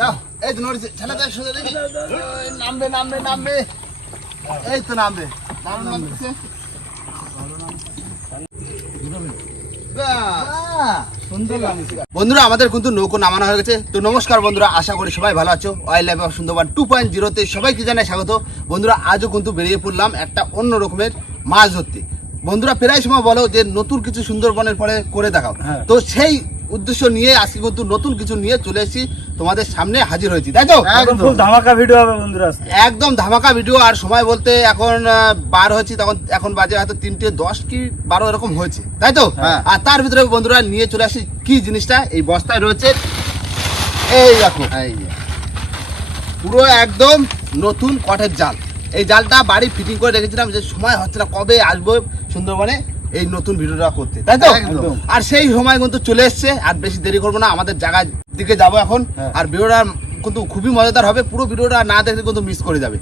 দাও এই তো নড়ছে ছেলে দেখ সোজা দেখি নামবে নামবে নামবে এই তো নামবে দারুণ নামছে বন্ধুরা আমাদের কিন্তু নৌকো নামানো হয়ে গেছে। তো নমস্কার বন্ধুরা, আশা করি সবাই ভালো আছো। ওয়াইল্ড লাইফ অফ সুন্দরবন 2.0 সবাইকে জানাই স্বাগত। বন্ধুরা আজও কিন্তু বেরিয়ে পড়লাম একটা অন্য রকমের মাছ ধরতে। বন্ধুরা প্রায় সময় বলো যে নতুন কিছু সুন্দরবনের পরে করে দেখাও, তো সেই উদ্দেশ্য নিয়ে আজকে কিন্তু নতুন কিছু নিয়ে চলে এসেছি, তোমাদের সামনে হাজির হয়েছি, তাই তো? একদম ধামাকা ভিডিও হবে বন্ধুরা, একদম ধামাকা ভিডিও। আর সময় বলতে এখন বার হয়েছি, তখন এখন বাজে হয়তো 3:10 কি 12 এরকম হয়েছে, তাই তো? আর তার ভিতরে বন্ধুরা নিয়ে চলে আসি কি জিনিসটা এই বস্তায় রয়েছে, এই দেখো পুরো একদম নতুন কটের জাল। এই জালটা বাড়ি ফিটিং করে রেখেছিলাম, যে সময় হচ্ছে না কবে আসবো সুন্দরবনে এই নতুন ভিডিওটা করতে, তাই তো? আর সেই সময় কিন্তু চলে এসছে। আর বেশি দেরি করবো না, আমাদের জায়গার দিকে যাবো এখন। আর ভিডিওটা কিন্তু খুবই মজাদার হবে, পুরো ভিডিওটা না দেখলে কিন্তু মিস করে যাবে।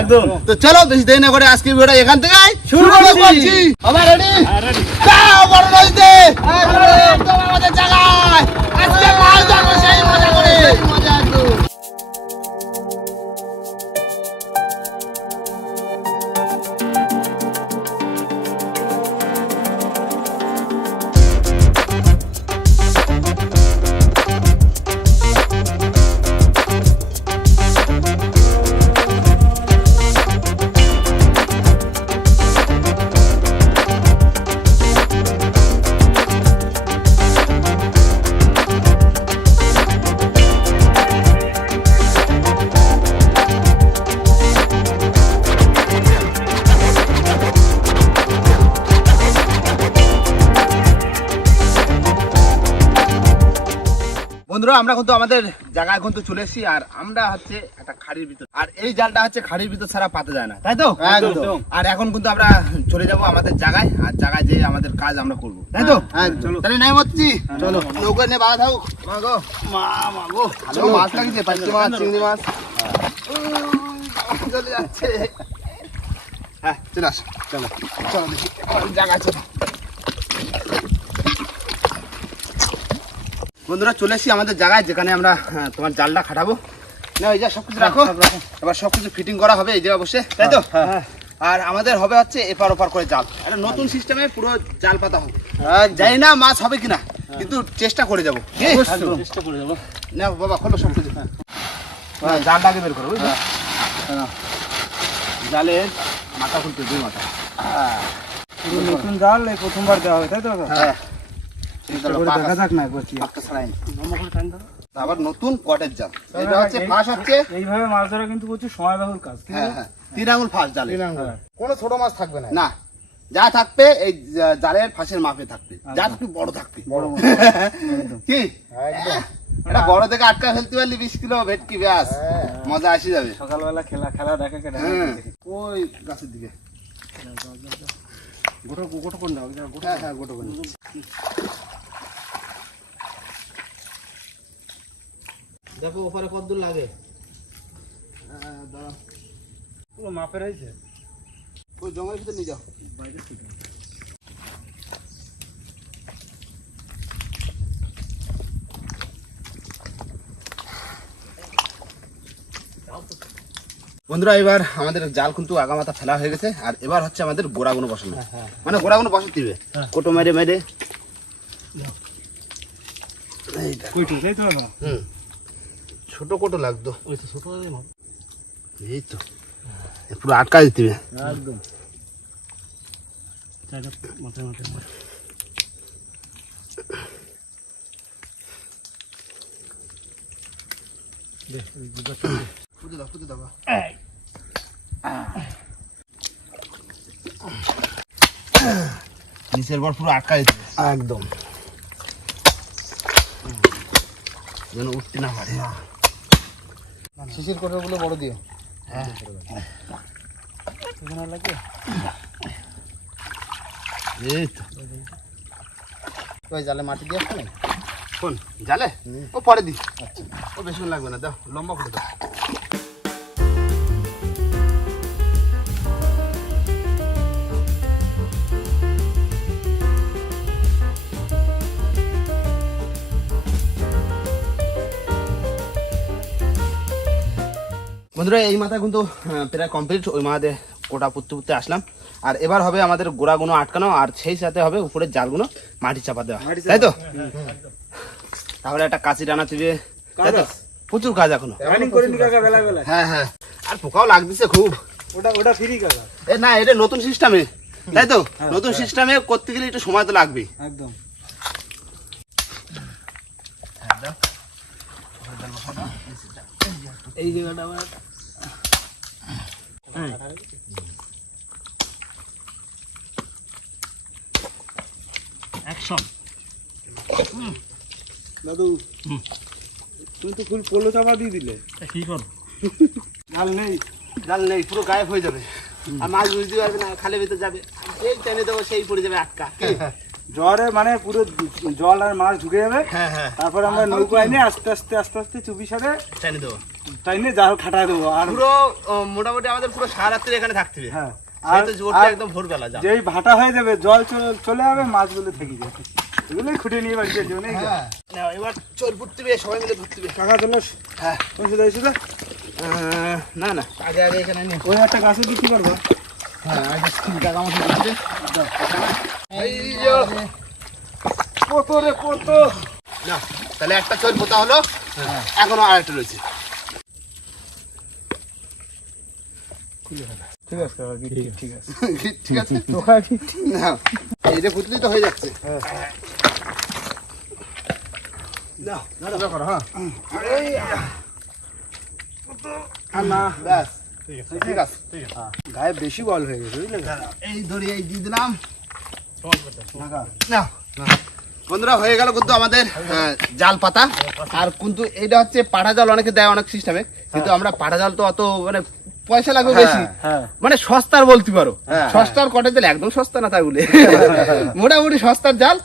একদম। তো চলো বেশি দেরি না করে আজকে ভিডিওটা এখান থেকে শুরু করছি। আমরা রেডি? যাও বড় নদীতে, একদম আমাদের জায়গায় আজকে মাছ ধরবো সেই মজা করে। মজা একদম। বন্ধুরা আমরা কিন্তু আমাদের জায়গায় কিন্তু চলে এসেছি। আর আমরা হচ্ছে একটা খাড়ির ভিতর, আর এই জালটা হচ্ছে খাড়ির ভিতর ছাড়া পাতা যায় না, তাই তো? একদম। আর এখন কিন্তু আমরা চলে যাব আমাদের জায়গায়, আর জায়গায় যে আমাদের কাজ আমরা করবো, তাই তো? তাহলে নাই মচ্ছি, চলো নৌকা নিয়ে বাধা হোক। মাগো মাগো ভালো মাছ লাগিয়েছে, পাঁচটি মাছ, চিংড়ি মাছ চলে যাচ্ছে। হ্যাঁ চলে আস, চলো চলো দেখি জায়গা আছে। বন্ধুরা চলে এসেছি আমাদের জায়গায়, যেখানে আমরা তোমার জালটা খাটাবো। না এই যা সবকিছু রাখো, এবার সবকিছু ফিটিং করা হবে এই জায়গায় বসে, তাই তো? আর আমাদের হবে হচ্ছে এপার ওপার করে জাল, একটা নতুন সিস্টেমে পুরো জাল পাতা হবে। জানি না মাছ হবে কিনা, কিন্তু চেষ্টা করে যাবো। চেষ্টা করে যাবো। না বাবা খোলো সবকিছু, জালটা আগে বের করো, বুঝলি? জালের মাথা খুলতে, দুই মাথা। নতুন জাল এই প্রথমবার দেওয়া হবে, তাই তো? দেখা যাক না আবার নতুন কটের জাল। এটা হচ্ছে ফাঁস হচ্ছে এইভাবে মাছ ধরা কিন্তু প্রচুর সময়ব্যবহুল কাজ। 3 আঙুল ফাঁস জালে, কোনো ছোট মাছ থাকবে না। না যা থাকবে এই জালের ফাঁসের মাপে থাকবে, যা থাকবে বড় থাকবে, বড় কি এটা বড় থেকে আটকা ফেলতে পারলি 20 কিলো ভেটকি, ব্যাস মজা আসি যাবে। সকালবেলা খেলা দেখে ওই গাছের দিকে গোটো গোটো কোন দাও, হ্যাঁ গোটো কোন। দেখো ওপরে কত দূর লাগে, পুরো মাপে রয়েছে। ওই জঙ্গলের ভিতরে নিয়ে যাও, বাইরে থেকে বন্ধুরা এবার আমাদের জাল কিন্তু আগামাথা ফেলা হয়ে গেছে। আর এবার হচ্ছে আমাদের গোড়াগুলো বসানো, মানে গোড়াগুলো বসাতে দিবে কোটো মেরে মেরে। ছোট কোটো লাগতো, এই তো পুরো আটকা দিতে হবে একদম। মাথায় মাথায় খুঁজে দাও, খুঁজে দাও। নিচের বর পুরো আটকা দিতে একদম, যেন উঠতে না পারে। শিশির কোটো গুলো বড় দিও। হ্যাঁ এই তো ওই জালে মাটি দিয়ে আসছে না কোন জালে, ও পরে দি, ও বেশি লাগবে না, দাও লম্বা করে দাও। বন্ধুরা এই মাথা কিন্তু প্রায় কমপ্লিট, ওই মাথাতে কোটা পুঁততে আসলাম। আর এবার হবে আমাদের গোড়াগুলো আটকানো, আর সেই সাথে হবে উপরের জালগুলো মাটি চাপা দেওয়া, তাই তো? তাহলে একটা কাঁচি টানা চিবিয়ে, তাই তো? প্রচুর কাজ এখনো। রানিং করে নি কাকা বেলা বেলা। হ্যাঁ হ্যাঁ, আর পোকাও লাগতেছে খুব। ওটা ফ্রি কাকা। না এটা নতুন সিস্টেমে, তাই তো? নতুন সিস্টেমে করতে গেলে একটু সময় তো লাগবেই। একদম। এই জায়গাটা আবার অ্যাকশন। দাদু তুমি তো ফুল পোলো চাপা দিয়ে দিলে, কি কর? জাল নেই, পুরো গায়েব হয়ে যাবে। আর মাছ বুঝতে পারবে না, খালে ভিতরে যাবে, এই টেনে দেবো সেই পড়ে যাবে আটকা। জ্বরে মানে পুরো জল আর মাছ ঢুকে যাবে। হ্যাঁ হ্যাঁ, তারপর আমরা নৌকা এনে আস্তে আস্তে আস্তে আস্তে চুপি সারে টেনে দেবো। টাইনে জাল খাটায় দেবো। আর পুরো মোটামুটি আমাদের পুরো সারা রাত্রি এখানে থাকতে হবে। হ্যাঁ, আর আর জোরটা একদম ভোরবেলা যাবে। যেই ভাটা হয়ে যাবে জল চলে যাবে, মাছগুলো থেকে যাবে, এগুলোই খুঁটে নিয়ে বাড়ি যেতে হবে। নাও, এবার চোর ফুটতে হবে, সবাই মিলে ধরতে হবে। কাকা চলো। হ্যাঁ, তুমি শুধু এসে না না, আগে আগে এখানে নিয়ে। ওই একটা গাছে দিতে পারবো। হ্যাঁ, আগে স্কিল টাকা মতো দিতে। এই যে কত রে কত। না, তাহলে একটা চোর পোতা হলো, এখনো আরেকটা রয়েছে। ঠিক আছে কাকা, ঠিক আছে। ঠিক আছে, তোকা ঠিক। না এই যে ফুটলি তো হয়ে যাচ্ছে। না না না করো। হ্যাঁ, আর না ব্যাস ঠিক আছে। গায়ে বেশি বল হয়ে গেছে, বুঝলে? এই ধরে এই দিয়ে দিলাম। কাকা না বন্ধুরা, হয়ে গেল কিন্তু আমাদের জাল পাতা। আর কিন্তু এইটা হচ্ছে পাটা জাল, অনেকে দেয় অনেক সিস্টেমে, কিন্তু আমরা পাটা জাল তো অত মানে পয়সা লাগবে বেশি, হ্যাঁ মানে সস্তার বলতে পারো। হ্যাঁ, সস্তার কটে জাল একদম সস্তা না তাই বলে, মোটামুটি সস্তার জাল।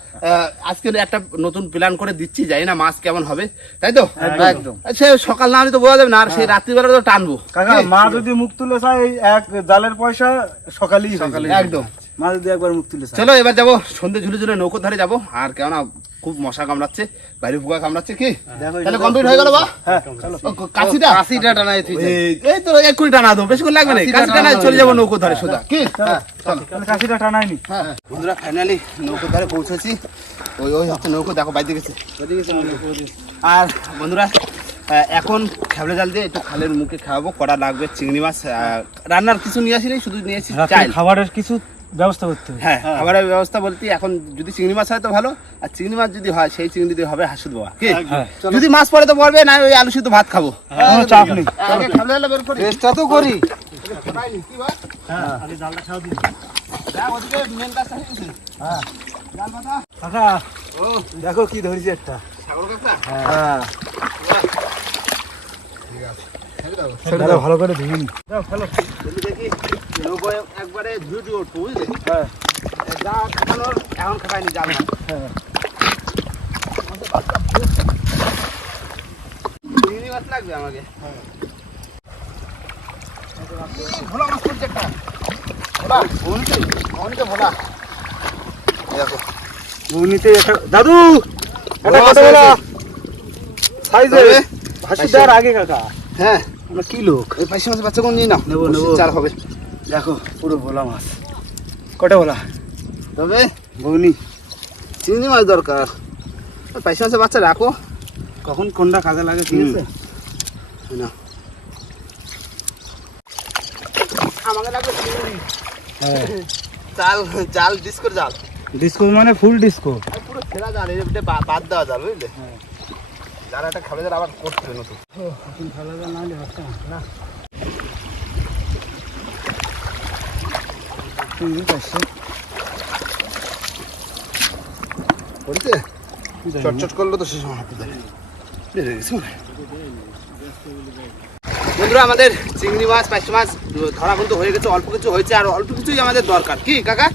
আজকে একটা নতুন প্ল্যান করে দিচ্ছি, জানি না মাছ কেমন হবে, তাই তো? একদম। সে সকাল না হলে তো বোঝা যাবে না, আর সেই রাত্রিবেলা তো টানবো। কাকা, মা যদি মুখ তুলে চায় এই এক জালের পয়সা সকালেই সকালে একদম। মা যদি একবার মুখ তুলে চায়। চলো এবার যাবো সন্ধ্যে ঝুলে ঝুলে নৌকোর ধারে যাবো। আর কেননা খুব মশা কামড়াচ্ছে, বাইরে পোকা কামড়াচ্ছে। কি তাহলে কমপ্লিট হয়ে গেল বা? হ্যাঁ চলো। কাশিটা কাশিটা টানাই তুই যাই। এই তো এক্ষুনি টানা দেবো, বেশিক্ষণ লাগবে না। কাশি টানা চলে যাবো নৌকো ধারে সোজা। কি চলো তাহলে কাশিটা টানাইনি। বন্ধুরা ফাইনালি নৌকো ধারে পৌঁছেছি। ওই ওই হচ্ছে নৌকো, দেখো বাইরে গেছে। আর বন্ধুরা এখন খেবলা জাল দিয়ে একটু খালের মুখে খাওয়াবো। কড়া লাগবে চিংড়ি মাছ, রান্নার কিছু নিয়ে আসিনি, শুধু নিয়েছি চাল। খাবারের কিছু ব্যবস্থা করতে হবে। হ্যাঁ, খাবারের ব্যবস্থা বলতে এখন যদি চিংড়ি মাছ হয় তো ভালো, আর চিংড়ি মাছ যদি হয় সেই চিংড়ি দিয়ে হবে হাসুদ বাবা। কি হ্যাঁ। যদি মাছ পড়ে তো পড়বে না, ওই আলু সিদ্ধ ভাত খাবো। কোনো চাপ নেই। আগে খেবলা জাল বের করি। চেষ্টা তো করি। কি ভাই? আগে জালটা খাওয়া দিন। যা, ওদিকে মেন কাজটা হয়ে গেছে। হ্যাঁ জাল পাতা। কাকা ও, দেখো কি ধরেছি একটা। সাগর কাকা। হ্যাঁ সেটা ভালো করে ধুইনি। দাও ফেলো। জলদি দেখি নৌকো একবারে ধুয়ে ধুয়ে উঠবো, বুঝলে? হ্যাঁ যা খাটানোর এখন খাটাইনি জাল না। হ্যাঁ চিংড়ি মাছ লাগবে আমাকে। ভোলা মাছ পড়ছে একটা। ভোলা, অনেকে ভোলা। দেখো ঘুগনিতে একটা দাদু বড় একটা মাছ কত বড় হয়েছে। সাইজে তবে? ভাসি দেওয়ার আগে কাকা হ্যাঁ, আমরা কি লোক। এই পাইসি মাছের বাচ্চাগুলো নিয়ে নাও। নেবো, নেবো। চাল হবে। দেখো পুরো ভোলা মাছ। কটা ভোলা? তবে ঘুগনি চিংড়ি মাছ দরকার। ওই পাইসি মাছের বাচ্চা রাখো। কখন কোনটা কাজে লাগে, ঠিক আছে? না, আমাকে লাগবে চিংড়ি। হ্যাঁ জাল, জাল ডিস্কোর জাল। ডিস্কো মানে ফুল ডিস্কো। আর পুরো ফেরা জাল, এর ভিতরে বাদ দেওয়া জাল, বুঝলে? যারা একটা খাবে যারা আবার করতে হবে নতুন। এখন ভালো না হলে হচ্ছে না। পড়েছে? চটচট করলো তো সে সময় হাতে ধরে বেড়ে গেছে মনে হয়। বন্ধুরা আমাদের চিংড়ি মাছ পাইসি মাছ ধরা কিন্তু হয়ে গেছে, অল্প কিছু হয়েছে, আর অল্প কিছুই আমাদের দরকার। কি কাকা?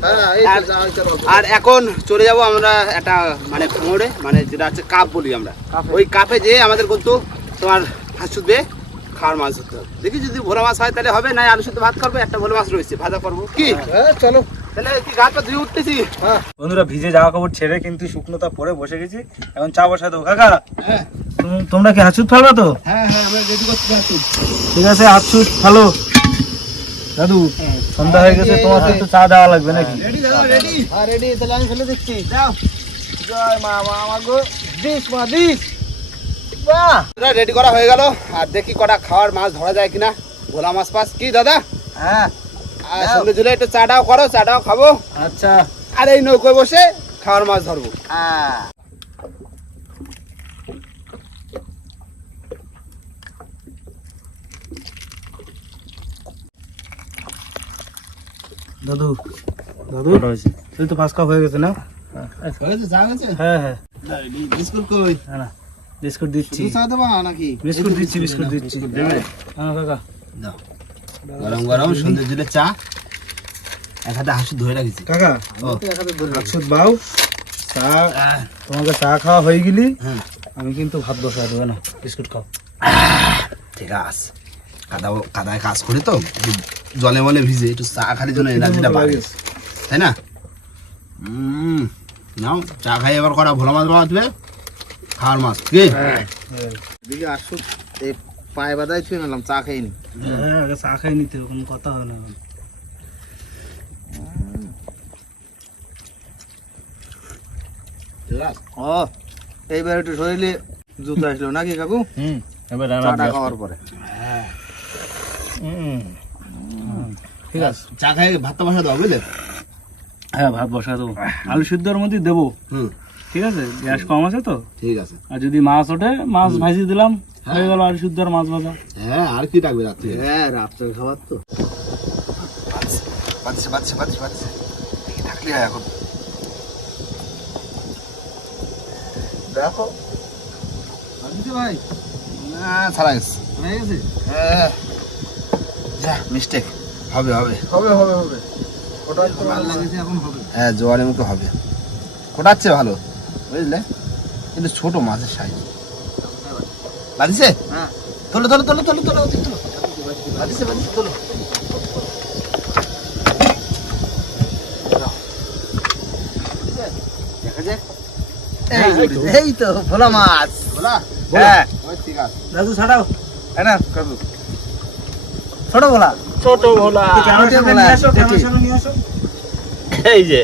আর এখন চলে যাব আমরা একটা মানে মোড়ে, মানে যেটা হচ্ছে কাপ বলি আমরা, ওই কাপে যেয়ে আমাদের কিন্তু তোমার হাসুদ দিয়ে খাওয়ার মাছ ধরতে হবে। দেখি যদি ভোলা মাছ হয় তাহলে হবে, না আলু সাথে ভাত করবো, একটা ভোলা মাছ রয়েছে ভাজা করবো। কি চলো। তাহলে কি ঘাটটা ধুয়ে উঠতেছি? বন্ধুরা ভিজে জামা কাপড় ছেড়ে কিন্তু শুকনোতা পরে বসে গেছি, এখন চা বসা দেবো। কাকা হ্যাঁ, তোমরা কি হাঁসুদ ফালবা তো? হ্যাঁ আমরা রেডি করতে যাচ্ছি। ঠিক আছে, হাঁসুদ ফালো। দাদু সন্ধ্যা হয়ে গেছে, তোমার তো একটু চা দেওয়া লাগবে নাকি? রেডি দাদা রেডি। হ্যাঁ রেডি, তাহলে আমি ফেলে দিচ্ছি। যাও। জয় মা, মা আমার গো, দিস মা দিস। বাহ, রেডি করা হয়ে গেল। আর দেখি কটা খাওয়ার মাছ ধরা যায় কিনা। ভোলা মাছ পাস কি দাদা? হ্যাঁ আর সঙ্গে জুড়ে একটু চাটাও করো, চাটাও খাবো। আচ্ছা। আর এই নৌকোয় বসে খাওয়ার মাছ ধরবো। হ্যাঁ দাদু দাদু এই তো 5 কাপ হয়ে গেছে না? হয়েছে চা হয়েছে? হ্যাঁ হ্যাঁ বিস্কুট কই? হ্যাঁ না, বিস্কুট দিচ্ছি। চা দেবা নাকি? বিস্কুট দিচ্ছি, বিস্কুট দিচ্ছি। দেবে? হ্যাঁ কাকা। দাও। গরম গরম সন্ধ্যে জুড়ে চা। এক হাতে হাসু ধরে রাখিছি। কাকা ও, হাঁসুদ বাউ, চা তোমাকে চা খাওয়া হয়ে গেলি হ্যাঁ আমি কিন্তু ভাত বসাই দেবো না, বিস্কুট খাও। ঠিক আছে। কাদায় কাজ করি তো একটু জলে মলে ভিজে একটু চা খালি জন্য এনার্জিটা বাড়ে, তাই না? নাও চা খাই এবার করা ভোলা মাছ বানাবে, খাওয়ার মাছ কি? দিকে আসুক, এই পায়ে বাদায় ছুঁয়ে নিলাম, চা খাইনি। হ্যাঁ আগে চা খাই নিতে হবে, কোনো কথা হয় না। ও এইবার একটু শরীরে জুতো আসলো নাকি কাকু? এবার চাটা খাওয়ার পরে ঠিক আছে। চা খাই ভাতটা বসা দাও বুঝলে? হ্যাঁ ভাত বসা দেবো, আলু সিদ্ধর মধ্যে দেবো। হুম ঠিক আছে, গ্যাস কম আছে তো। ঠিক আছে। আর যদি মাছ ওঠে, মাছ ভাজি দিলাম, হয়ে গেল আলু সিদ্ধ আর মাছ ভাজা। হ্যাঁ আর কি ডাকবে রাত্রে? হ্যাঁ রাত্রের খাবার তো। বাজছে বাজছে বাজছে বাজছে থাকলে হয় এখন। দেখো ভাই না ছাড়া গেছে। হয়ে গেছে, হ্যাঁ যা মিস্টেক হবে হবে হবে হবে হবে, ওটা তো ভালো লাগছে, এখন হবে। হ্যাঁ জোয়ারের মতো হবে, কোটাচ্ছে ভালো বুঝলে, কিন্তু ছোট মাছের সাইজ। বাঁধিছে? হ্যাঁ তোলো তোলো তোলো তোলো তোলো তোলো, বাঁধিছে বাঁধিছে তোলো। দেখা যাক। এই তো ভোলা মাছ। বলা হ্যাঁ ওই ঠিক আছে। দাদু ছাড়াও। না কাকু, ছোট ভোলা। ছোট ভোলা ক্যামেরার সামনে নিয়ে আসো, ক্যামেরার সামনে নিয়ে আসো। এই যে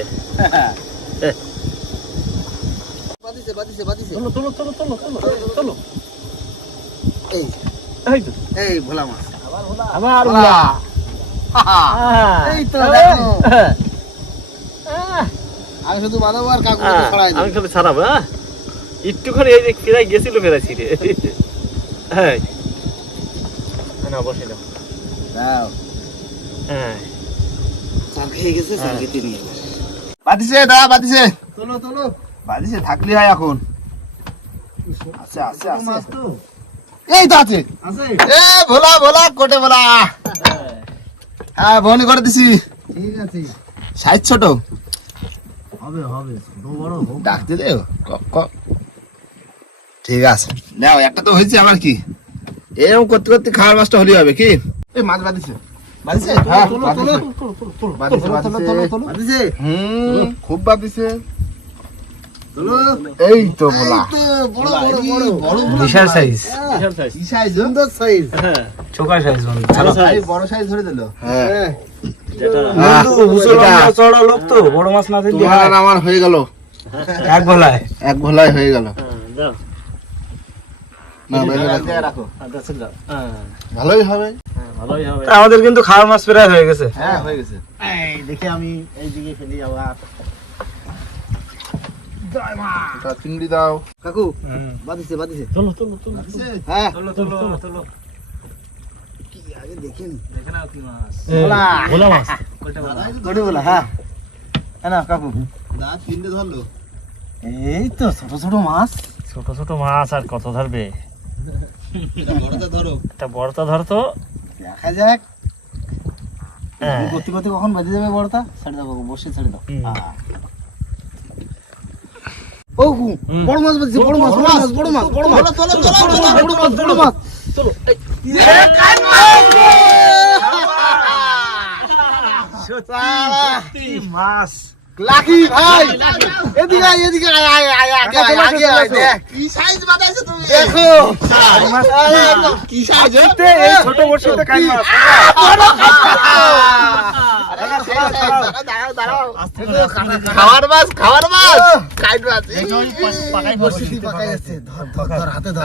বাদিছে বাদিছে বাদিছে, তোলো তোলো তোলো তোলো তোলো তোলো। এই এই তো এই ভোলা মাছ। আবার ভোলা। এই তো দেখো, আমি শুধু বাঁধাবো আর কাকু ছড়াই আমি দেবো। খালি ছাড়াবো। হ্যাঁ একটুখানি এই যে ফেরাই গেছিল ফেরাইছি রে। হ্যাঁ না বসে দাও। দাও, হ্যাঁ চার খেয়ে গেছে, চার খেতে নিয়ে এলো। বাঁধিছে দাদা বাঁধিছে তোলো তোলো। বাঁধিছে থাকলে হয় এখন। আছে আছে আছে মাছ তো এই তো আছে। আছে, এ ভোলা ভোলা কোটে ভোলা। হ্যাঁ বহনি করে দিছি, ঠিক আছে, সাইজ ছোট হবে হবে, বড় হোক। ডাকতে দে ঠিক আছে। নাও একটা তো হয়েছে, আবার কি এরকম করতে করতে খাওয়ার মাছটা হলেই হবে কি? এই মাছ বাঁধিছে বাঁধিছে, হ্যাঁ তোলো তোলো তোলো বাঁধিছে বাদিছে, খুব বাঁধিছে। তোলো। এই তো ভোলা, বড় বড় বড় বড় বিশাল সাইজ, বিশাল সাইজ। কি সাইজ? সুন্দর সাইজ। হ্যাঁ ছোকা সাইজ বন্ধু। বড় সাইজ ধরে দিল। হ্যাঁ যেটা বন্ধু মুসলমান চড়া লোক তো, বড় মাছ না দিলে তোমার আর আমার হয়ে গেল এক ভোলায়। এক ভোলাই হয়ে গেল। দাও না বেলে রাখো, আচ্ছা দাও। হ্যাঁ ভালোই হবে। ভালোই হবে। তা আমাদের কিন্তু খাওয়ার মাছ প্রায় হয়ে গেছে। হ্যাঁ হয়ে গেছে। এই দেখে আমি এই দিকে ফেলি আবার। এটা চিংড়ি দাও। কাকু বাদিছে বাদিছে, তোলো তোলো তোলো। হ্যাঁ তোলো তোলো তোলো। কি আগে দেখেন। দেখে নাও কি মাছ। ভোলা ভোলা মাছ। গড়ি ভোলা, হ্যাঁ না কাকু, দা তিনটে ধরলো। এই তো ছোট ছোট মাছ। ছোট ছোট মাছ আর কত ধরবে? এটা বড়টা ধরো। একটা বড়টা ধরতো। দেখা যাক হ্যাঁ করতে করতে কখন বাজে যাবে বড়টা। ছেড়ে দাও কাকু, বসে ছেড়ে দাও। হুম। ও গু, বড় মাছ বাজছে, বড় মাছ বড় মাছ বড় মাছ বড় মাছ তোলো, তোলো, তোলো, বড় মাছ বড় মাছ বড় মাছ। তোলো। সত্যি মাছ। লাকি ভাই এদিকে আয়, এদিকে আয়, আয়, আয়, আগে আয়, আগে আয়, দেখ। কি সাইজ বানাইছো তুমি? দেখো কি সাইজ? এই ছোট বড়শিতে কাইন মাছ খাওয়ার মাছ, খাওয়ার মাছ, কাইট মাছ। বসিতি পাকাই যাচ্ছে। ধর, ধর, ধর, হাতে ধর,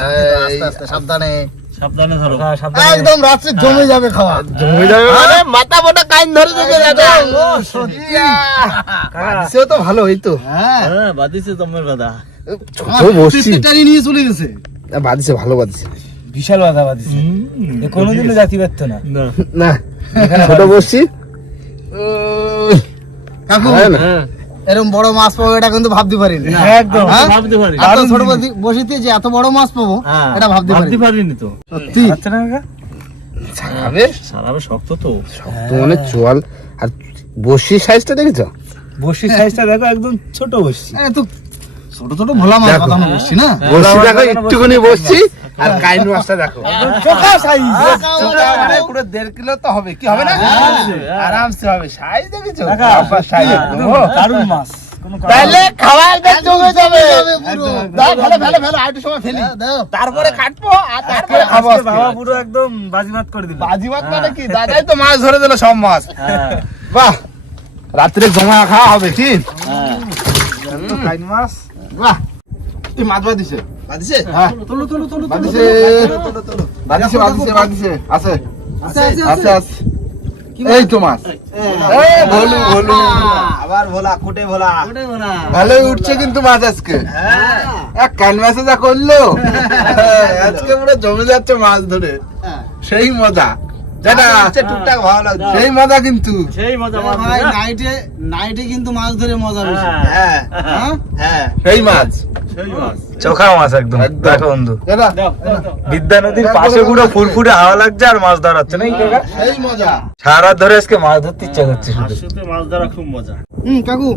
আস্তে আস্তে, সাবধানে। সাবধানে ধরো। একদম রাত্রে জমে যাবে খাওয়া। আরে মাথা মোটা কাইন ধরে দিতে দাদা। সেও তো ভালো হইতো। হ্যাঁ, হ্যাঁ বাদিছে তোমার দাদা। টানি নিয়ে চলে গেছে। বাদিছে, ভালো বাদিছে। বিশাল বাধা বাঁধিছে কোনোদিনও জাতি পারতো না না ছোট বসছি। কাকু হ্যাঁ এরকম বড় মাছ পাবো এটা কিন্তু ভাবতে পারিনি। একদম হ্যাঁ? ভাবতে পারি। এত ছোট বসিতে যে এত বড় মাছ পাবো হ্যাঁ, এটা ভাবতে ভাবতে পারিনি। পারিনি তো। সত্যি আচ্ছা না কাকা ছাড়াবে সারাবে শক্ত তো। তো মানে চল। আর বসির সাইজটা দেখেছো? বড়শির সাইজটা দেখো একদম ছোট বড়শি এ তো ছোট ছোট ভোলা মাছ কথা আমি বলছি না। বসি দেখো, একটুখানি বসছি। আর কাইন মাছটা দেখো, চোখা সাইজ। চোখা মানে পুরো 1.5 কিলো তো হবে, কি হবে না? আরামসে হবে। সাইজ দেখেছো? কাকা, আব্বার সাইজ একদম। দারুণ মাছ কোনো কারণ তাহলে খাওয়া একদম জমে যাবে। পুরো। দাও, ফেলে ফেলে ফেলে, আরেকটু সময় ফেলি, দাও। তারপরে কাটবো আর তারপরে খাবো। আজকে বাবা পুরো একদম বাজিমাত করে দিল বাজিমাত মানে কি, দাদাই তো মাছ ধরে দিল, সব মাছ। হ্যাঁ বাহ, রাত্রে জমা খাওয়া হবে, কি? কাইন মাছ বাহ, তুই মাছ বাদিছে? বাদিছে? হ্যাঁ। তোলো তোলো তোলো বাদিছে, বাদিছে, বাদিছে, বাদিছে। আছে, আছে আছে, আছে। এই তো মাছ। এই ভোলু, ভোলু। আবার ভোলা, কুটে ভোলা। ভালোই উঠছে কিন্তু মাছ আজকে। এক কান মাছে যা করলো, আজকে পুরো জমে যাচ্ছে মাছ ধরে। সেই মজা, যেটা টুকটাক ভালো লাগছে, সেই মজা কিন্তু। সেই মজা মাছ ভাই ধরা। নাইটে নাইটে কিন্তু মাছ ধরে মজা বেশি। হ্যাঁ, হ্যাঁ, হ্যাঁ? হ্যাঁ, সেই মাছ। সেই মাছ। চোখা মাছ একদম একদম। দেখো বন্ধু যেটা বিদ্যা নদীর পাশে পুরো ফুরফুরে হাওয়া লাগছে আর মাছ ধরাচ্ছে না কাকা সেই মজা। সারা রাত ধরে আজকে মাছ ধরতে ইচ্ছা করছে শুধু হাসুতে মাছ ধরা খুব মজা। কাকু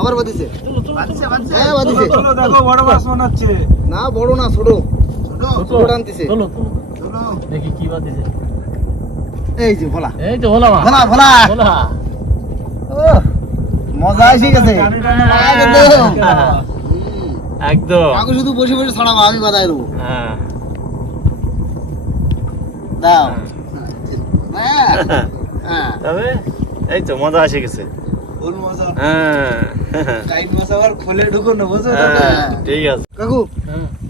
আবার বাদিছে। হ্যাঁ বাদিছে। দেখো বড় মাছ মনে হচ্ছে না বড় না ছোট। ছোট টানতেছে। চলো তো দেখি কি বাদিছে। এই যে ভোলা। এই তো হলো মাছ। ভোলা ভোলা। হলো। মজা এসে গেছে। একদম। কাকু শুধু বসে বসে ছড়াবো, আমি বাদায় দেবো। হ্যাঁ। দাও। হ্যাঁ। হ্যাঁ। তবে এই তো মজা এসে গেছে। ফুল মজা। হ্যাঁ টাইট মাছ আবার খোলে ঢুকো না বুঝো? হ্যাঁ, ঠিক আছে। কাকু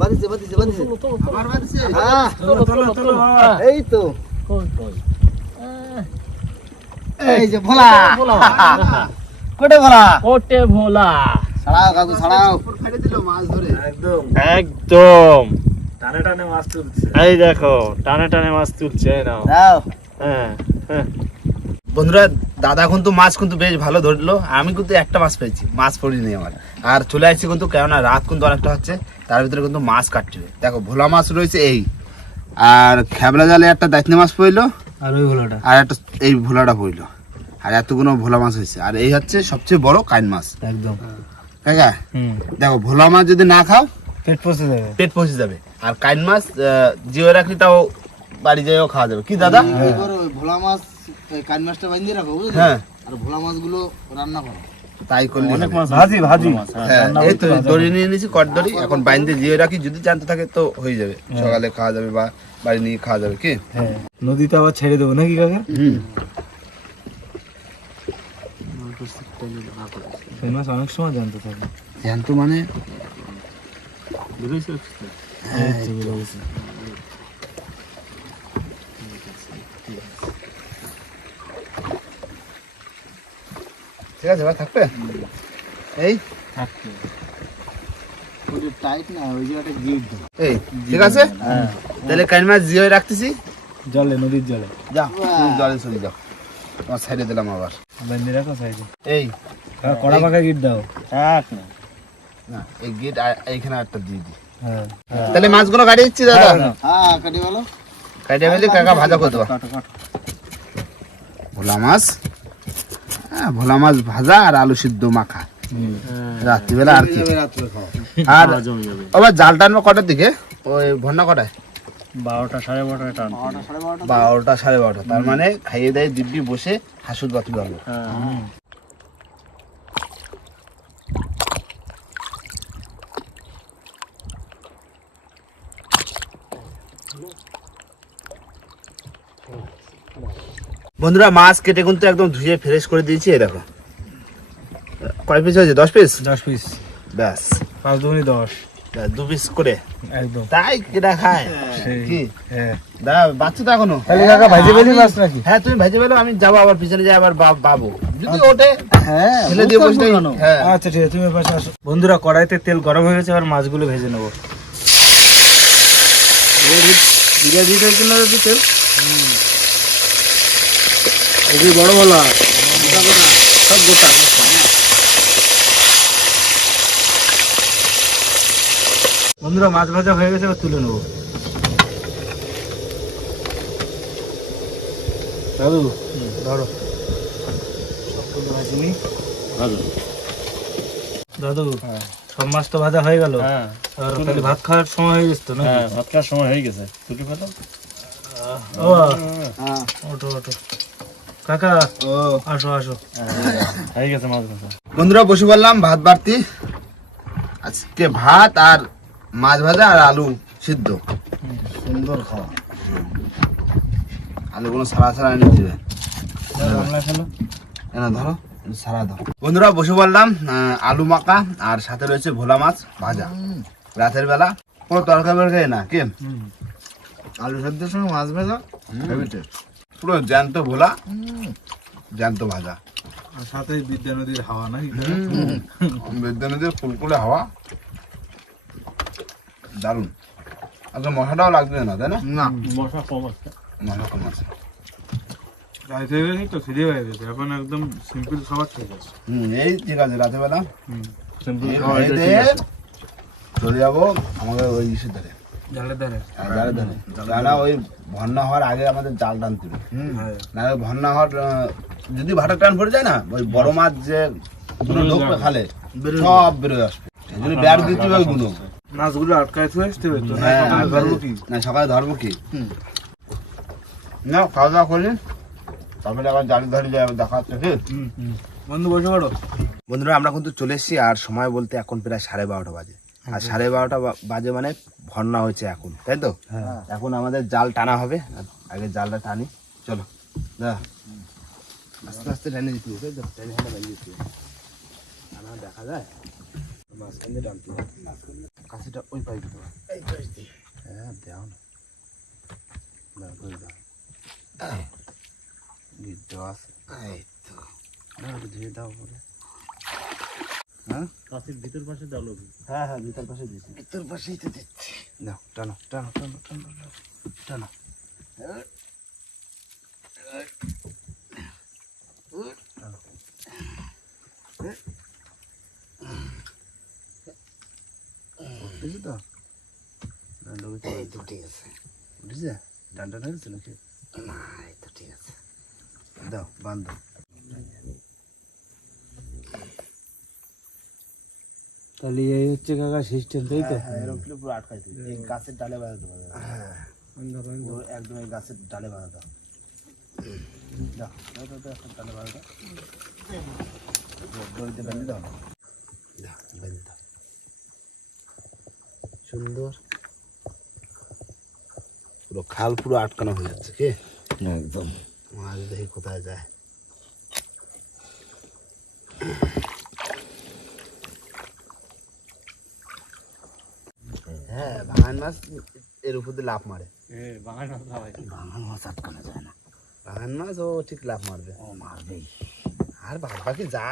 বাদিছে বাদিছে বাদিছে। আবার বাদিছে। হ্যাঁ। এই তো। এই যে ভোলা। কোটে ভোলা। ওটে ভোলা। ছাড়াও কাকু ছাড়াও। একদম একদম। টানে টানে মাছ তুলছে এই দেখো টানে টানে মাছ তুলছে, এই নাও। দাও। হ্যাঁ হ্যাঁ। বন্ধুরা, দাদা কিন্তু মাছ কিন্তু বেশ ভালো ধরলো। আমি কিন্তু একটা মাছ পেয়েছি, মাছ পড়িনি আমার। আর চলে আসছি কিন্তু, কেননা রাত কিন্তু অনেকটা হচ্ছে, তার ভিতরে কিন্তু মাছ কাটছে। দেখো ভোলা মাছ রয়েছে এই, আর খেবলা জালে একটা দাইতনে মাছ পড়লো, আর ওই ভোলাটা আর একটা এই ভোলাটা পড়লো, আর এতগুলো ভোলা মাছ হয়েছে। আর এই হচ্ছে সবচেয়ে বড় কাইন মাছ। একদম কাকা দেখো, ভোলা মাছ যদি না খাও পেট পচে যাবে পেট পচে যাবে। আর কাইন মাছ জিও রাখলে তাও বাড়ি যেও খাওয়া যাবে, কি দাদা? কি করো, ওই ভোলা মাছ কান মাছটা বাঁধিয়ে রাখো বুঝলে? হ্যাঁ। আর ভোলা মাছগুলো রান্না করো। তাই করলে অনেক হবে। মাছ ভাজি ভাজি হ্যাঁ, এই তো দড়ি নিয়ে নিয়েছি, কট দড়ি। এখন বাইন্দে জিও রাখি, যদি জানতে থাকে তো হয়ে যাবে, সকালে খাওয়া যাবে বা বাড়ি নিয়ে খাওয়া যাবে, কি? হ্যাঁ নদীতে আবার ছেড়ে দেবো নাকি কাকা হুম। সেই মাছ অনেক সময় জানতে থাকে জ্যান্ত মানে ঠিক আছে, ভাই থাকবে এই টাইট না, ওই জায়গাটা গিট দাও। এই ঠিক আছে। তাহলে কাইন মাছ জিও রাখতেছি। জলে নদীর জলে যাও তুমি জলে চলে যাও, তোমার সাইডে দিলাম আবার। বেঁধে রাখো সাইডে এই কড়া পাকা গিট দাও না, এই গেট এইখানে একটা দিয়ে দিই। হ্যাঁ তাহলে মাছগুলো কাটিয়ে দিচ্ছি দাদা। হ্যাঁ কাটি বলো। কাটিয়ে ফেলে কাকা ভাজা করে দেবো। ভোলা মাছ, হ্যাঁ ভোলা মাছ ভাজা আর আলু সিদ্ধ মাখা রাত্রিবেলা। আর কি, রাত্রে খাও। আর জমে যাবে। আবার জাল টানবো কটার দিকে? ওই ভন্না কটায়? 12টা 12:30 টান। 12টা 12:30। তার মানে খাইয়ে দেয় দিব্যি বসে হাসুদ বাতি পারবো। হ্যাঁ বন্ধুরা মাছ কেটে কিন্তু একদম ধুয়ে ফ্রেশ করে দিয়েছি। এই দেখো কয় পিস হয়েছে? 10 পিস। 10 পিস। ব্যাস 5 দুগুনি 10। 2 পিস করে একদম। তাই কেটা খায় কি? হ্যাঁ। দাদা বাচ্চা তো এখনো। তাহলে কাকা ভাজি বেলি মাছ নাকি? হ্যাঁ তুমি ভেজে বেলো, আমি যাবো আবার পিছনে যাই আবার বাবু যদি ওঠে হ্যাঁ ফেলে দিয়ে বসে থাকি। হ্যাঁ আচ্ছা ঠিক আছে, তুমি এর পাশে আসো। বন্ধুরা কড়াইতে তেল গরম হয়ে গেছে, এবার মাছগুলো ভেজে নেবো। দিয়ে দিতে কিনা তেল এই বড় বলা সব গোটা। বন্ধুরা মাছ ভাজা হয়ে গেছে, এবার তুলে নেবো। দাদু ধরো সবগুলো ভাজি নি। দাদু সব মাছ তো ভাজা হয়ে গেল। হ্যাঁ তাহলে ভাত খাওয়ার সময় হয়ে গেছে তো না? হ্যাঁ ভাত খাওয়ার সময় হয়ে গেছে, তুটি ফেলো। ও ওঠো ওঠো কাকা, ও আসো আসো। হয়ে গেছে মাছ ভাজা। বন্ধুরা বসে বললাম ভাত বাড়তি। আজকে ভাত আর মাছ ভাজা আর আলু সিদ্ধ। সুন্দর খাওয়া। আলুগুলো সারা সারা এনে দিবে। গামলা ফেলো। এনে ধরো সারা দাও। বন্ধুরা বসে বললাম আলু মাখা আর সাথে রয়েছে ভোলা মাছ ভাজা। রাতের বেলা কোনো তরকারি বরকারি না কি? আলু সেদ্ধের সঙ্গে মাছ ভাজা হেভি টেস্ট। পুরো জ্যান্ত ভোলা জ্যান্ত ভাজা। আর সাথে বিদ্যা নদীর হাওয়া নাকি? বিদ্যানদীর ফুলকুলে হাওয়া দারুণ। আচ্ছা মশাটাও লাগবে না তাই না? না মশলা কম আছে। মশা কম আছে। রাত হয়ে গেছে তো খিদে হয়ে গেছে, এখন একদম সিম্পল খাবার ঠিক আছে। এই ঠিক আছে রাতের বেলা সিম্পল এই খাওয়া এটা বাড়িতে ঠিক আছে। চলে যাবো আমাদের ওই ইসের ধারে জালের ধারে। জালের ধারে। কেননা ওই বন্যা হওয়ার আগে আমাদের জাল টানতে হবে। না হলে বন্যা হওয়ার যদি ভাটা টান পড়ে যায় না, ওই বড় মাছ যে কোনো ঢোকবে খালে সব বেরোয় আসবে। এই জন্য ব্যাগ দিতে হবে গুলো। মাছগুলো আটকায় থুয়ে আসতে হবে তো, হ্যাঁ না ধরবো কি? না সকালে ধরবো কি? না খাওয়া দাওয়া করি তারপরে আবার জালের ধারে যাই দেখা হচ্ছে কি? বন্ধু বসে পড়ো। বন্ধুরা আমরা কিন্তু চলে এসেছি আর সময় বলতে এখন প্রায় 12:30 বাজে। আর 12:30 বাজে মানে বন্যা হয়েছে এখন, তাই তো? এখন আমাদের জাল টানা হবে। আগে জালটা টানি, চলো দা আস্তে আস্তে টানে দিতে হবে। টেনে হেঁটে বাজিয়ে দিতে হবে, আমার দেখা যায় মাঝখান দিয়ে টানতে হবে। কাছিটা ওই পাই দিতে হবে। হ্যাঁ দেও না দেওয়া আছে। এই তো ধুয়ে দাও বলে। হ্যাঁ কাছের ভিতর পাশে দাও লোক। হ্যাঁ হ্যাঁ ভিতর পাশে দিচ্ছি। ভিতর পাশেই তো দিচ্ছি। দাও টানো টানো টানো টানো টানো। ঠিক আছে বুঝছে ডান্ডা ধরেছে নাকি? না এই তো ঠিক আছে, দাও বান্ধব। তাহলে এই হচ্ছে কাকা সিস্টেম, তাই তো? এরকম পুরো আটকাই দিই। এই গাছের ডালে বাঁধাতে হবে। পুরো একদম এই গাছের ডালে বাঁধাতে হবে। দাও দাও দাও দাও, একটা ডালে বাঁধা দাও। দড়িতে বেঁধে দাও না। দাও বেঁধে দাও। সুন্দর পুরো খাল পুরো আটকানো হয়ে যাচ্ছে কি? একদম। মাছ দেখি কোথায় যায়। হ্যাঁ ভাঙান মাছ এর উপর দিয়ে লাফ মারে। বাঙালি মাছ খাওয়াই। ভাঙান মাছ আটকানো যায় না। ভাঙান মাছ ও ঠিক লাফ মারবে। ও মারবেই। আর বাদ বাকি যা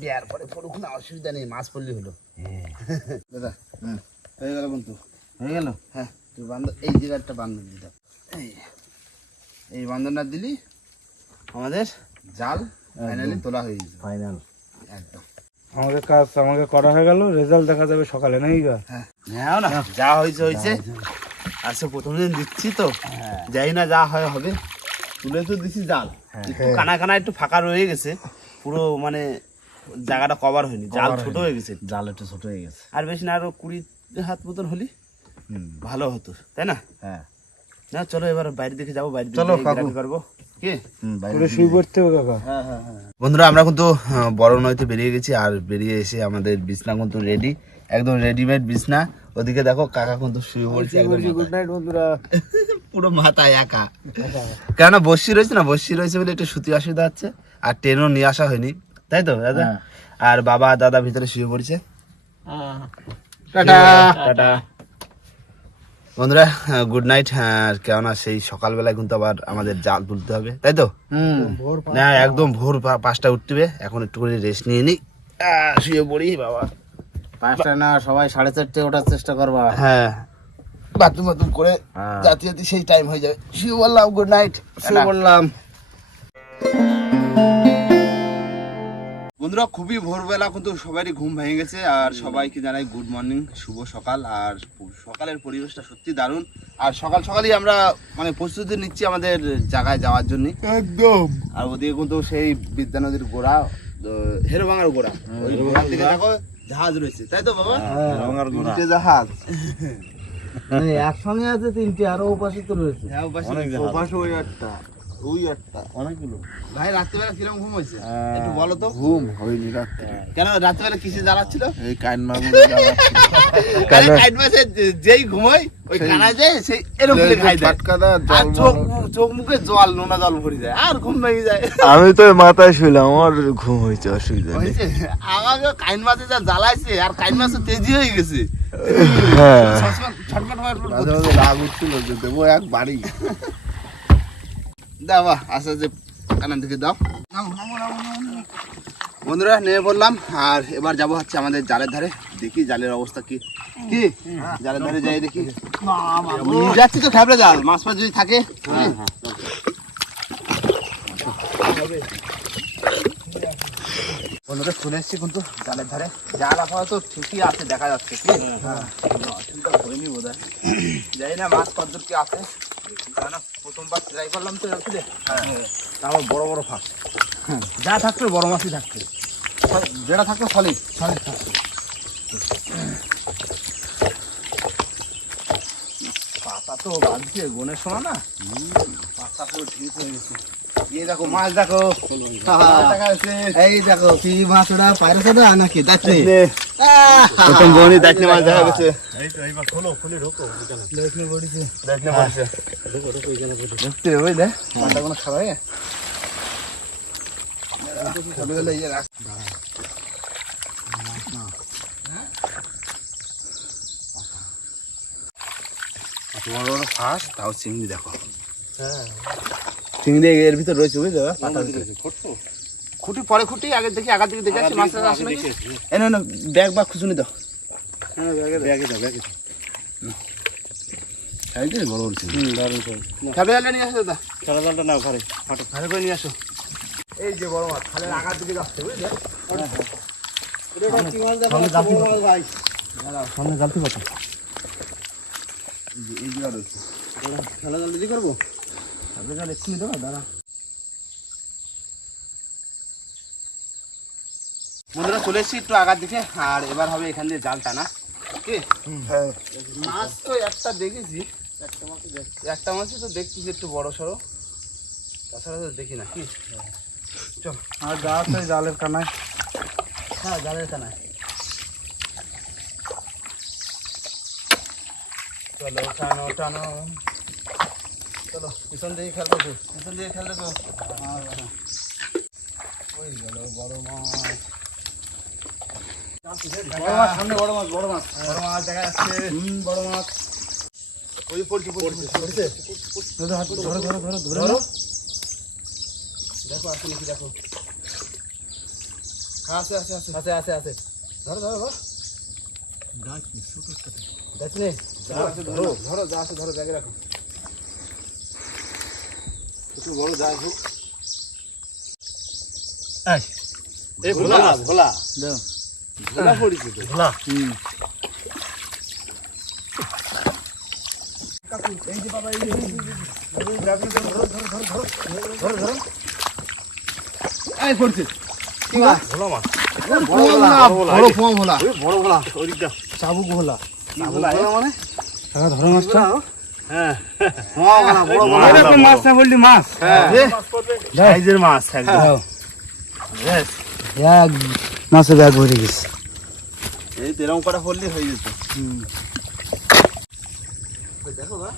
দেওয়ার পরে পড়ুক না, অসুবিধা নেই, মাছ পড়লে হলো। দাদা হয়ে গেল কিন্তু হয়ে গেল। হ্যাঁ তুই বান্ধব এই জায়গাটা বান্ধব দিতে। এই বান্ধবটা দিলি আমাদের জাল ফাইনালি তোলা হয়ে গেছে। ফাইনাল একদম আমাদের কাজ আমাকে করা হয়ে গেল, রেজাল্ট দেখা যাবে সকালে নাকি গা? হ্যাঁ নাও না, যা হয়েছে হয়েছে। আচ্ছা প্রথম দিন দিচ্ছি তো যাই না যা হয় হবে। তুলে তো দিছি জাল, একটু কানা কানা একটু ফাঁকা রয়ে গেছে, পুরো মানে জায়গাটা কভার হয়নি, জাল ছোট হয়ে গেছে। জাল একটু ছোট হয়ে গেছে। আর বেশি না, আরো 20 হাত মতন হলি ভালো হতো, তাই না? হ্যাঁ না চলো এবার বাইরের দিকে যাবো, বাইরের চলো, দিকে কাকু। ঘোরাঘুরি করবো কি? করে শুয়ে পড়তে হবে কাকা। বন্ধুরা আমরা কিন্তু বড় নইতে বেরিয়ে গেছি, আর বেরিয়ে এসে আমাদের বিছনা কিন্তু রেডি, একদম রেডিমেড বিছনা। ওদিকে দেখো কাকা কিন্তু শুয়ে পড়ছে একদম গুড নাইট বন্ধুরা। পুরো মাথায় একা, কেননা বসি রয়েছে না, বসি রয়েছে বলে একটু শুতে অসুবিধা হচ্ছে, আর ট্রেনও নিয়ে আসা হয়নি, তাই তো দাদা? আর বাবা দাদা ভিতরে শুয়ে পড়েছে। টাটা টাটা বন্ধুরা, গুড নাইট। আর কেননা সেই সকালবেলায় কিন্তু আবার আমাদের জাল তুলতে হবে, তাই তো? না একদম ভোর 5টায় উঠবে, এখন একটু করে রেস্ট নিয়ে নিই, শুয়ে পড়ি বাবা। 5টা না, সবাই 4:30 ওঠার চেষ্টা করবা। হ্যাঁ, বাথরুম বাথরুম করে জাতি জাতি সেই টাইম হয়ে যাবে। শুয়ে বললাম গুড নাইট, শুয়ে বললাম। বন্ধুরা খুবই ভোরবেলা কিন্তু সবারই ঘুম ভেঙে গেছে, আর সবাইকে জানাই গুড মর্নিং, শুভ সকাল। আর সকালের পরিবেশটা সত্যি দারুণ, আর সকাল সকালই আমরা মানে প্রস্তুতি নিচ্ছি আমাদের জায়গায় যাওয়ার জন্য একদম। আর ওদিকে কিন্তু সেই বিদ্যা নদীর গোড়া, হেরোভাঙার গোড়া, ওই গোড়ার দিকে দেখো জাহাজ রয়েছে, তাই তো বাবা? দুটো জাহাজ একসঙ্গে আছে 3টে, আরো উপাসে তো রয়েছে। হ্যাঁ, ওপাশে ওই একটা অনেকগুলো। ভাই রাত্রিবেলা কিরকম ঘুম হয়েছে একটু বলো তো? ঘুম হয়নি রাত্রে। কেন রাত্রিবেলা কিসে জ্বালাচ্ছিল? এই কাইন মাগুর কাইট মাসে যেই ঘুমোয় ওই কানায় যায়, সেই এরকম খাই দেয়, আর চোখ মুখে জল, নোনা জল ভরে যায়, আর ঘুম ভেঙে যায়। আমি তো মাথায় শুইলাম, আমার ঘুম হয়েছে, অসুবিধা নেই। আমাকে কাইন মাসে যা জ্বালাইছে, আর কাইন মাসে তেজি হয়ে গেছে। হ্যাঁ, ছটফট রাগ উঠছিল যে দেবো এক বাড়ি। দাও আস্তে আস্তে কানান থেকে দাও। বন্ধুরা নেমে বললাম, আর এবার যাবো হচ্ছে আমাদের জালের ধারে, দেখি জালের অবস্থা কি। কি জালের ধারে যাই দেখি, নিয়ে যাচ্ছি তো খেবড়ে জাল, মাছ ফাছ যদি থাকে। বন্ধুরা চলে এসছি কিন্তু জালের ধারে, জাল আপাতত ঠিকই আছে, দেখা যাচ্ছে কি অসুবিধা হয়নি বোধ হয়, জানি না মাছ কতদূর কি আছে, কারণ প্রথমবার ট্রাই করলাম তো রাত্রে, আমার বড় বড় ফাঁস, যা থাকবে বড় মাছই থাকছে, যেটা থাকতো সলিড থাকতো। পাতা তো বাঁধছে গনের সময় না, পাতা পুরো ঠিক হয়ে গেছে। এই দেখো মাছ, দেখো এই দেখো কি মাছ, ওটা পাইরেছে না নাকি? দাঁতনি প্রথম বনি দাঁতনি মাছ দেখা গেছে। দেখতে ওই দে মাছটা কোনো খাওয়াই বড় বড় ফাঁস, তাও চিংড়ি দেখো। চিংড়ি এর ভিতর রয়েছে, বুঝলে? খুঁটি পরে খুঁটি, আগে দেখি আগার দিকে দেখে আসছি মাছটা আসে নাকি। এনে না ব্যাগ বা খুঁজুনি দাও, বড় বড় চিংড়ি। খাবে জালে নিয়ে আসো দাদা, খেলা জালটা নাও ঘরে, ভালো করে নিয়ে আসো। এই যে বড় মাছ, খালের আগার দিকে যাচ্ছে, বুঝলে? সামনে জালতি কথা এইগুলো রয়েছে, খেলা জাল দিদি করবো, খাবে জাল এক্ষুনি দেবো দাঁড়া। বন্ধুরা চলে এসছি একটু আগার দিকে, আর এবার হবে এখান দিয়ে জাল টানা। কি মাছ তো একটা দেখেছি, একটা মাছই তো দেখছি একটু বড় সড়ো, তাছাড়া তো দেখি না। কি চল, আর যা আছে জালের কানায়। হ্যাঁ জালের কানায় চলো, টানো টানো, চলো পিছন দিকে খেয়াল রাখো, পিছন দিকে খেয়াল রাখো। ওই গেল বড় মাছ, সামনে বড় মাছ, বড় মাছ, বড় মাছ দেখা যাচ্ছে, বড় মাছ। ওই পড়ছে পড়ছে, ধরো ধরো ধরো ধরো, দেখো আছে নাকি দেখো। আছে আছে আছে আছে আছে আছে, ধরো ধরো ধরো, দেখলে ধরো ধরো, যা আছে ধরো, ব্যাগে রাখো, একটু বড় যা হোক। এই ভোলা মাছ, ভোলা দাও, ভোলা পড়েছে তো, ভোলা। এই যে বাবা, এই যে ধরো ধরো, এই পড়ছে কি মাছ? ভোলা মাছ, বড় পোয়া ভোলা, বড় ভোলা, ওইটা চাবুক ভোলা। ভোলা মানে ধরো মাছটা। হ্যাঁ, বড় ভোলা, এরকম মাছ না বললি মাছ, সাইজের মাছ একদম। মাছের ব্যাগ ভরে গেছে। এই তেরম করা পড়লে হয়ে যেত। দেখো বা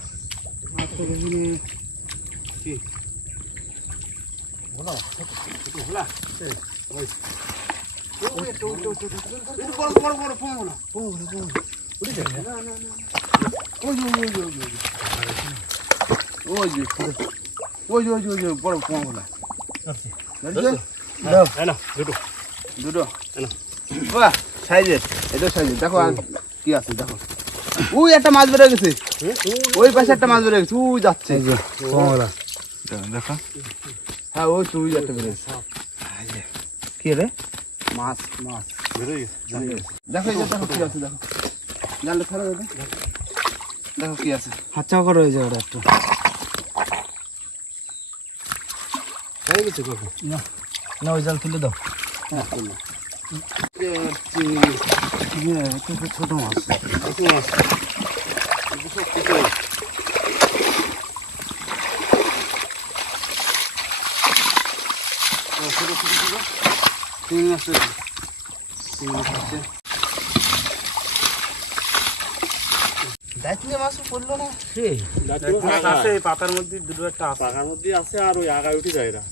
বড় পোঙা দুটো বাহ সাইজের এটা সাইজের দেখো আর কি আছে দেখো ওই একটা মাছ বেড়ে গেছে ওই পাশে একটা মাছ বেড়ে গেছে ওই যাচ্ছে দেখো হ্যাঁ ওই তুই একটা বেড়ে গেছে কি রে মাছ বেড়ে গেছে দেখো এই যে দেখো কি আছে দেখো জানলে ফেলে দেবে দেখো কি আছে হাচ্চা করে রয়েছে ওটা একটু হয়ে গেছে কখন না ওই জাল তুলে দাও হ্যাঁ করলাম ছোট মাছ মাছ পড়লো না আছে পাতার মধ্যে দুটো একটা আছে পাকার মধ্যে আছে আর ওই আগায় উঠে যায় এরা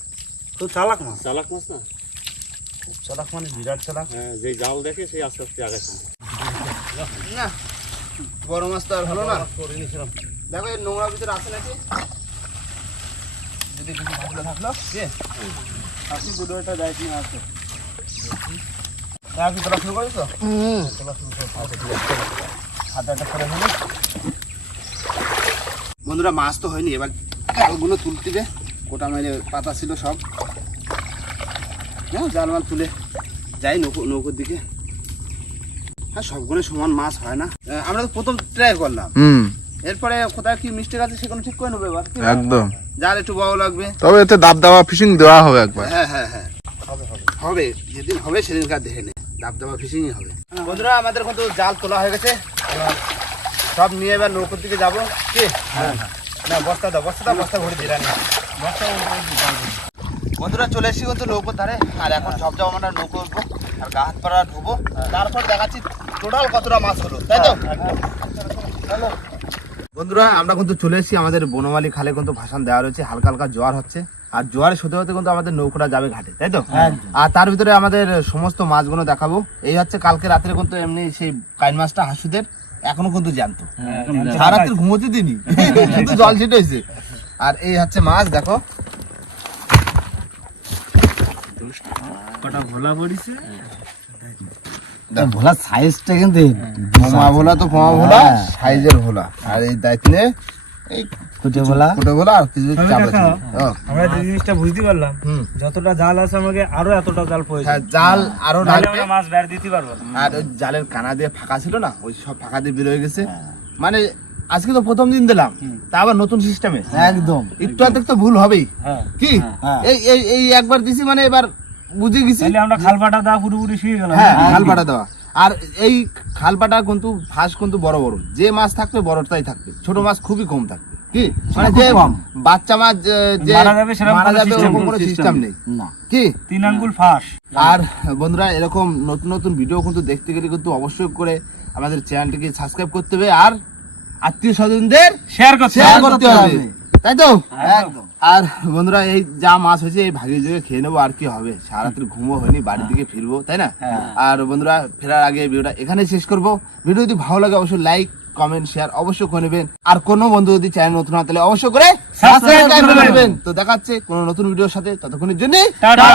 তো চালাক মাছ চালাক মাছ না চালাক মানে বিরাট চালাক হ্যাঁ যে জাল দেখে সেই আস্তে আস্তে আগায় চলে না বড় মাছ তো আর হলো না দেখো এর নোংরা ভিতরে আছে নাকি যদি কিছু থাকলো আপনি দুটো একটা দায়িত্ব নিয়ে আসো কি তোলা শুরু করেছো বন্ধুরা মাছ তো হয়নি এবার জালগুলো তুলতে দে কোটা মেরে পাতা ছিল সব হ্যাঁ জাল মাল তুলে যাই নৌকোর দিকে হ্যাঁ সবগুলো সমান মাছ হয় না আমরা তো প্রথম ট্রাই করলাম এরপরে কোথায় কি মিস্টেক আছে সেগুলো ঠিক করে নেবো এবার একদম জাল একটু বড় লাগবে তবে এতে দাবদাবা ফিশিং দেওয়া হবে একবার হ্যাঁ হবে যেদিন হবে সেদিনকার দেখে নে দাবদাবা ফিশিংই হবে বন্ধুরা আমাদের কিন্তু জাল তোলা হয়ে গেছে এবার সব নিয়ে এবার নৌকোর দিকে যাবো কি না বস্তা ভরে দিলাম বন্ধুরা চলে এসেছি কিন্তু নৌকোর ধারে আর এখন সব যাবো আমরা নৌকো উঠবো আর গা হাত পাড়া ঢুকবো তারপর দেখাচ্ছি টোটাল কতটা মাছ হলো তাই তো বন্ধুরা আমরা কিন্তু চলে এসেছি আমাদের বনমালী খালে কিন্তু ভাসান দেওয়া রয়েছে হালকা হালকা জোয়ার হচ্ছে আর জোয়ারের সাথে হতে কিন্তু আমাদের নৌকোটা যাবে ঘাটে তাই তো আর তার ভিতরে আমাদের সমস্ত মাছগুলো দেখাবো এই হচ্ছে কালকে রাত্রে কিন্তু এমনি সেই কাইন মাছটা হাসুদের এখনো কিন্তু জানতো সারা রাত্রি ঘুমোতে দিনি কিন্তু জল ছিট হয়েছে আর এই হচ্ছে মাছ দেখো কটা ভোলা পড়িছে ভোলা সাইজটা কিন্তু পোমা ভোলা তো পোমা ভোলা সাইজের ভোলা আর এই দায়িত্ব এই কুটে ভোলা ফুটে ভোলা আর কিছু চাপ আছে আমরা যে জিনিসটা বুঝতে পারলাম যতটা জাল আছে আমাকে আরো এতটা জাল প্রয়োজন হ্যাঁ জাল আরো নাহলে লাগবে আমরা মাছ বের দিতে পারবো না। আর ওই জালের কানা দিয়ে ফাঁকা ছিল না ওই সব ফাঁকা দিয়ে বের হয়ে গেছে মানে আজকে তো প্রথম দিন দিলাম তা আবার নতুন সিস্টেমে একদম একটু আধেক তো ভুল হবেই হ্যাঁ কি এই এই এই একবার দিছি মানে এবার বুঝে গেছি তাহলে আমরা খালপাটা দা পুরোপুরি শিখে গেলাম হ্যাঁ খালপাটা দেওয়া আর এই খালপাটা কিন্তু ফাঁস কিন্তু বড় বড় যে মাছ থাকবে বড়টাই থাকবে ছোট মাছ খুবই কম থাকবে কি মানে যে বাচ্চা মাছ যে মারা যাবে সেরকম মারা কোনো যাবে system ওরকম কোনো সিস্টেম নেই না কি 3 আঙ্গুল ফাঁস আর বন্ধুরা এরকম নতুন নতুন ভিডিও কিন্তু দেখতে গেলে কিন্তু অবশ্যই করে আমাদের চ্যানেলটিকে সাবস্ক্রাইব করতে হবে আর আত্মীয় স্বজনদের শেয়ার শেয়ার করতে হবে তাই তো একদম আর বন্ধুরা এই যা মাছ হয়েছে এই ভাগে জুগে খেয়ে নেবো আর কি হবে সারা রাত্রি ঘুমও হয়নি বাড়ির দিকে ফিরবো তাই না আর বন্ধুরা ফেরার আগে ভিডিওটা এখানেই শেষ করবো ভিডিও যদি ভালো লাগে অবশ্যই লাইক কমেন্ট শেয়ার অবশ্যই করে নেবেন আর কোনো বন্ধু যদি চ্যানেল নতুন হয় তাহলে অবশ্যই করে সাবস্ক্রাইব করে নেবেন তো দেখাচ্ছে কোনো নতুন ভিডিওর সাথে ততক্ষণের জন্য টাটা